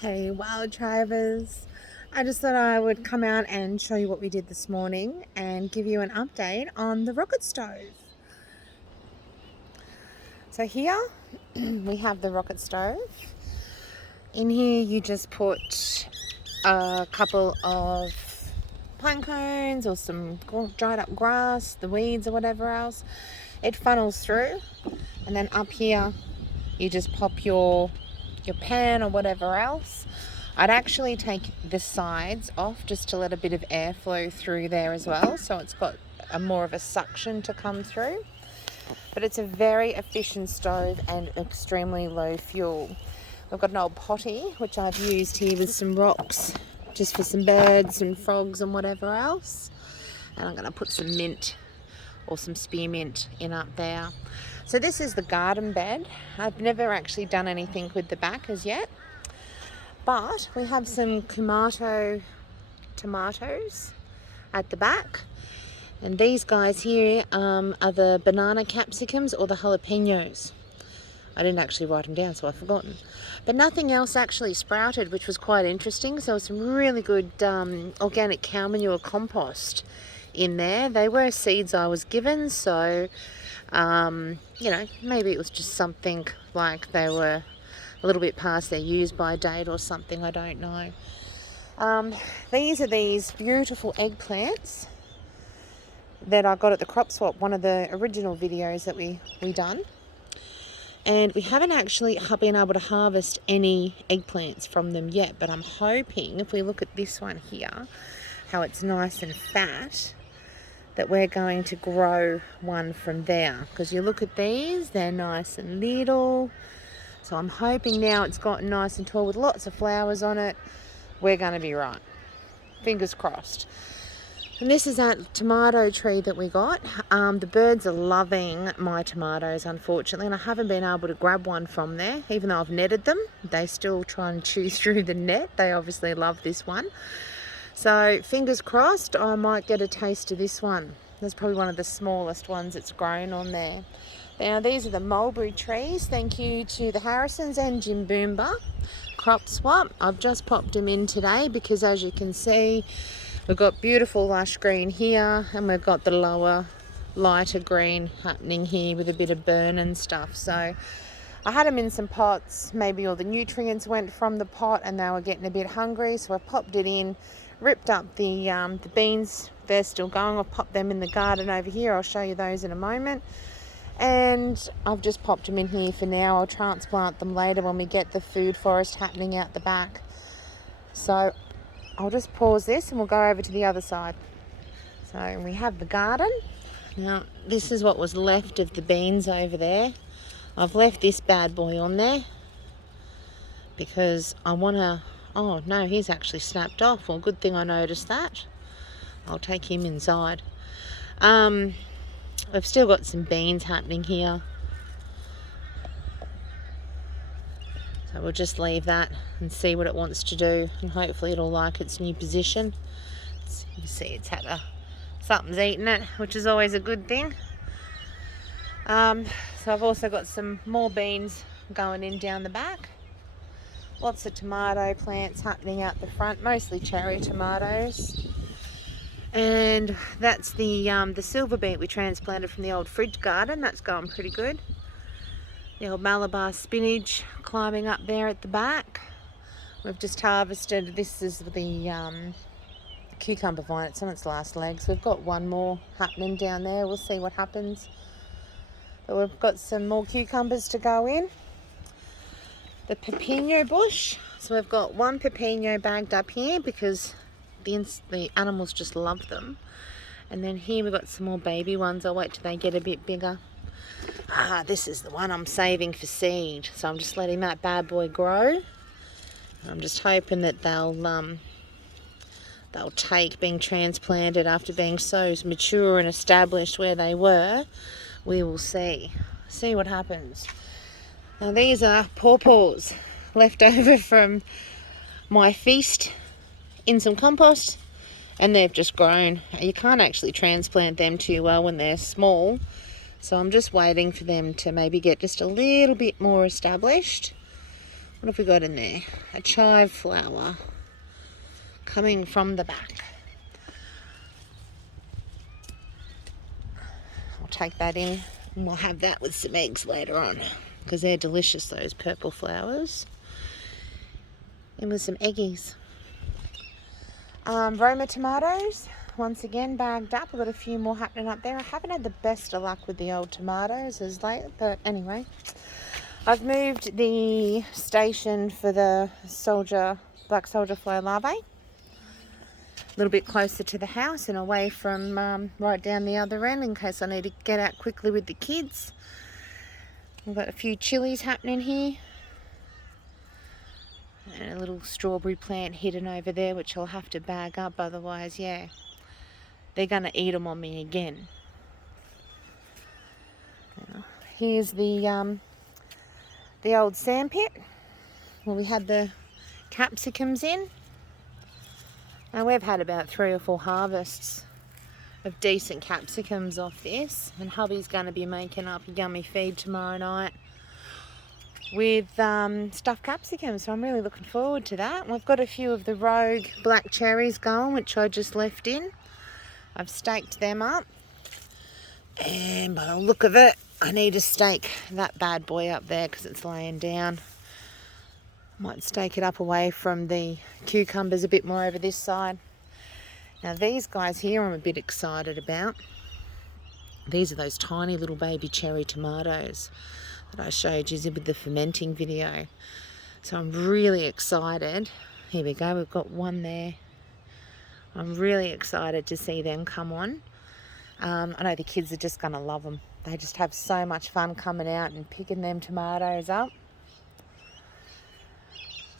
Hey wild drivers, I just thought I would come out and show you what we did this morning and give you an update on the rocket stove. So here we have the rocket stove. In here you just put a couple of pine cones or some dried up grass, the weeds or whatever else. It funnels through, and then up here you just pop your pan or whatever else. I'd actually take the sides off just to let a bit of airflow through there as well, so it's got more of a suction to come through. But it's a very efficient stove and extremely low fuel. I've got an old potty which I've used here with some rocks just for some birds and frogs and whatever else, and I'm going to put some mint or some spearmint in up there. So this is the garden bed. I've never actually done anything with the back as yet, but we have some Roma tomatoes at the back, and these guys here are the banana capsicums or the jalapenos. I didn't actually write them down, so I've forgotten. But nothing else actually sprouted, which was quite interesting. So some really good organic cow manure compost in there. They were seeds I was given, so maybe it was just something like they were a little bit past their use by date or something, I don't know. These are these beautiful eggplants that I got at the crop swap, one of the original videos that we done. And we haven't actually been able to harvest any eggplants from them yet, but I'm hoping, if we look at this one here, how it's nice and fat, that we're going to grow one from there. Because you look at these, they're nice and little. So I'm hoping now it's gotten nice and tall with lots of flowers on it, we're going to be right. Fingers crossed. And this is that tomato tree that we got. The birds are loving my tomatoes, unfortunately, and I haven't been able to grab one from there. Even though I've netted them, they still try and chew through the net. They obviously love this one. So fingers crossed I might get a taste of this one. That's probably one of the smallest ones that's grown on there. Now these are the mulberry trees. Thank you to the Harrisons and Jim Boomba crop swap. I've just popped them in today because, as you can see, we've got beautiful lush green here, and we've got the lower lighter green happening here with a bit of burn and stuff. So I had them in some pots. Maybe all the nutrients went from the pot and they were getting a bit hungry, so I popped it in, ripped up the beans. They're still going. I've popped them in the garden over here. I'll show you those in a moment. And I've just popped them in here for now. I'll transplant them later when we get the food forest happening out the back. So I'll just pause this and we'll go over to the other side. So we have the garden. Now this is what was left of the beans over there. I've left this bad boy on there because I want to... Oh no, he's actually snapped off. Well, good thing I noticed that. I'll take him inside. We've still got some beans happening here. So we'll just leave that and see what it wants to do, and hopefully it'll like its new position. So you can see it's had something's eaten it, which is always a good thing. So I've also got some more beans going in down the back. Lots of tomato plants happening out the front, mostly cherry tomatoes. And that's the silver beet we transplanted from the old fridge garden. That's going pretty good. The old Malabar spinach climbing up there at the back. We've just harvested, this is the cucumber vine. It's on its last legs. We've got one more happening down there. We'll see what happens. But we've got some more cucumbers to go in. The pepino bush. So we've got one pepino bagged up here because the animals just love them. And then here we've got some more baby ones. I'll wait till they get a bit bigger. This is the one I'm saving for seed. So I'm just letting that bad boy grow. I'm just hoping that they'll take being transplanted after being so mature and established where they were. We will see what happens. Now these are pawpaws left over from my feast in some compost, and they've just grown. You can't actually transplant them too well when they're small, so I'm just waiting for them to maybe get just a little bit more established. What have we got in there? A chive flower coming from the back. I'll take that in and we'll have that with some eggs later on because they're delicious, those purple flowers. And with some eggies. Roma tomatoes, once again bagged up. I've got a few more happening up there. I haven't had the best of luck with the old tomatoes as late, but anyway. I've moved the station for the black soldier fly larvae a little bit closer to the house and away from right down the other end in case I need to get out quickly with the kids. We've got a few chilies happening here. And a little strawberry plant hidden over there, which I'll have to bag up, otherwise, yeah, they're going to eat them on me again. Here's the old sandpit where we had the capsicums in. And we've had about 3 or 4 harvests of decent capsicums off this, and hubby's going to be making up a yummy feed tomorrow night with stuffed capsicum, so I'm really looking forward to that. We've got a few of the rogue black cherries going, which I just left in. I've staked them up, and by the look of it, I need to stake that bad boy up there because it's laying down. Might stake it up away from the cucumbers a bit more over this side. Now these guys here I'm a bit excited about. These are those tiny little baby cherry tomatoes that I showed you with the fermenting video. So I'm really excited. Here we go, we've got one there. I'm really excited to see them come on. I know the kids are just going to love them. They just have so much fun coming out and picking them tomatoes up.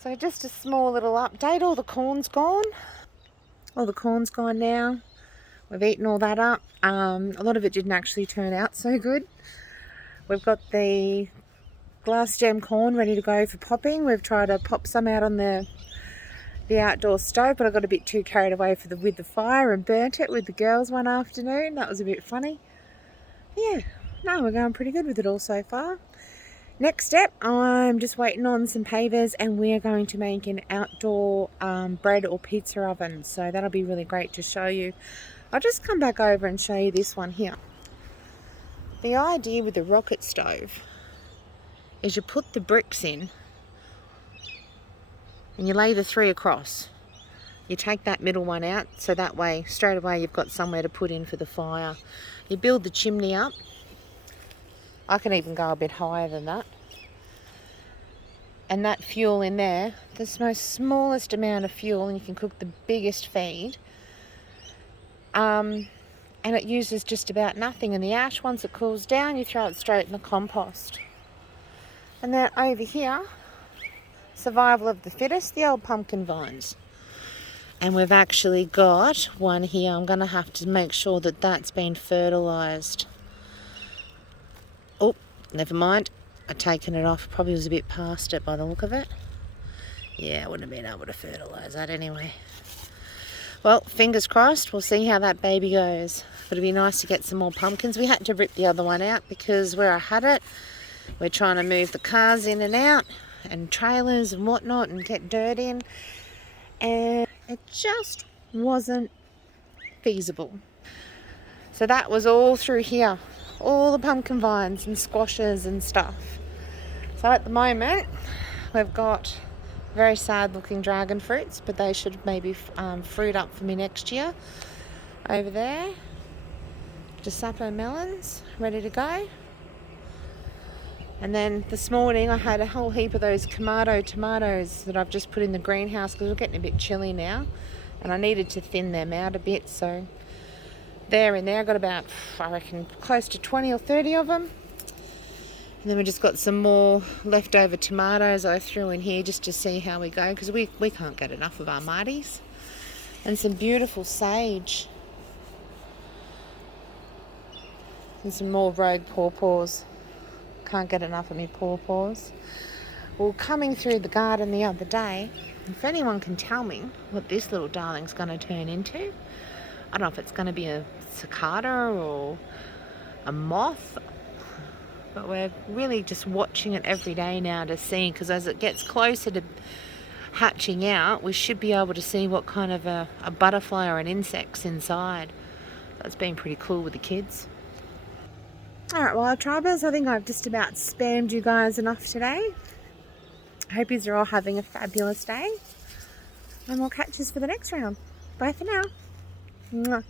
So just a small little update. All the corn's gone. All the corn's gone now. We've eaten all that up. A lot of it didn't actually turn out so good. We've got the glass stem corn ready to go for popping. We've tried to pop some out on the outdoor stove, but I got a bit too carried away with the fire and burnt it with the girls one afternoon. That was a bit funny. Yeah, no, we're going pretty good with it all so far. Next step, I'm just waiting on some pavers, and we're going to make an outdoor bread or pizza oven. So that'll be really great to show you. I'll just come back over and show you this one here. The idea with the rocket stove is you put the bricks in and you lay the 3 across. You take that middle one out, so that way, straight away, you've got somewhere to put in for the fire. You build the chimney up. I can even go a bit higher than that. And that fuel in there, the most smallest amount of fuel, and you can cook the biggest feed. And it uses just about nothing. And the ash, once it cools down, you throw it straight in the compost. And then over here, survival of the fittest, the old pumpkin vines. And we've actually got one here. I'm going to have to make sure that that's been fertilised. Oh, never mind. I've taken it off. Probably was a bit past it by the look of it. Yeah, I wouldn't have been able to fertilise that anyway. Well, fingers crossed. We'll see how that baby goes. But it'd be nice to get some more pumpkins. We had to rip the other one out because where I had it, we're trying to move the cars in and out and trailers and whatnot and get dirt in. And it just wasn't feasible. So that was all through here. All the pumpkin vines and squashes and stuff. So at the moment, we've got very sad looking dragon fruits, but they should maybe fruit up for me next year. Over there, Giuseppe melons ready to go. And then this morning I had a whole heap of those tomatoes that I've just put in the greenhouse because we're getting a bit chilly now, and I needed to thin them out a bit. So there and there, I got about, I reckon, close to 20 or 30 of them. And then we just got some more leftover tomatoes I threw in here just to see how we go, because we can't get enough of our marties. And some beautiful sage. And some more rogue pawpaws. Can't get enough of me pawpaws. Well, coming through the garden the other day, if anyone can tell me what this little darling's going to turn into, I don't know if it's going to be a cicada or a moth but we're really just watching it every day now to see, because as it gets closer to hatching out, we should be able to see what kind of a butterfly or an insect's inside. That's been pretty cool with the kids. Alright, well, Tribers, I think I've just about spammed you guys enough today. I hope you're all having a fabulous day, and we'll catch us for the next round. Bye for now. Mwah.